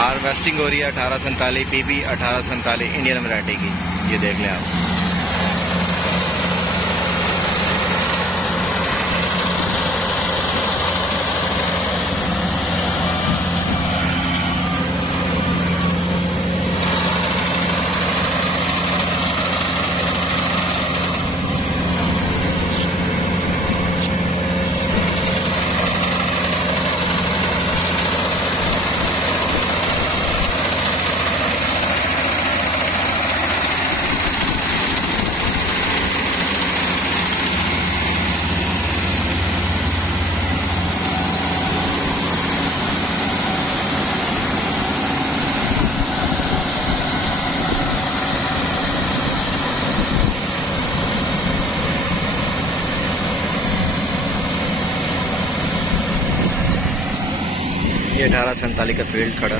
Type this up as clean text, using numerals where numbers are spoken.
Harvesting हो रही है 1847 PB 1847 इंडियन वैरायटी की। ये देख लें आप। ये 1847 का फील्ड खड़ा।